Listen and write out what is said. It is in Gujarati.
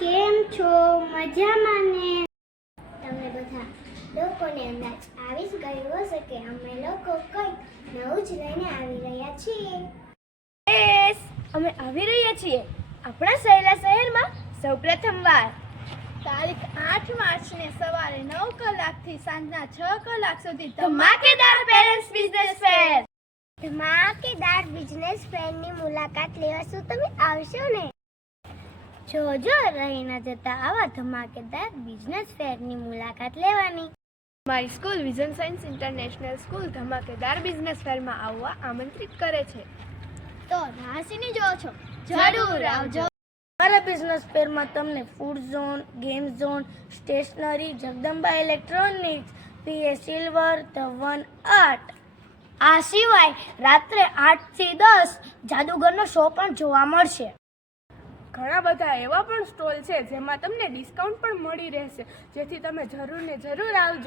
કેમ છો? મજામાં ને? તમને બધા લોકોને અંદાજ આવી જ ગયો હશે કે અમે લોકો કંઈક નવું જ લઈને આવી રહ્યા છીએ. યસ, અમે આવી રહ્યા છીએ આપણા સહેલા શહેરમાં સૌપ્રથમવાર તારીખ 8 માર્ચને સવારે 9 કલાકથી સાંજના 6 કલાક સુધી ધમાકેદાર પેરેન્ટ્સ બિઝનેસ ફેર. ધમાકેદાર બિઝનેસ ફેરની મુલાકાત લેવા શું તમે આવશો ને? જોજો રહી ન જતા આવા ધમાકેદાર બિઝનેસ ફેરની મુલાકાત લેવાની. મારી school vision science international school ધમાકેદાર બિઝનેસ ફેરમાં આવવા આમંત્રિત કરે છે. તો રાશિની જો છો, જરૂર આવજો. અમારા બિઝનેસ ફેરમાં તમને food zone, game zone, stationery, Jagdamba electronics, PA silver, Dhawan art, આ સિવાય રાત્રે 8 થી 10 જાદુગરનો શો પણ જોવા મળશે. ઘણા બધા એવા પણ સ્ટોલ છે જેમાં તમને ડિસ્કાઉન્ટ પણ મળી રહેશે, જેથી તમે જરૂર ને જરૂર આવજો.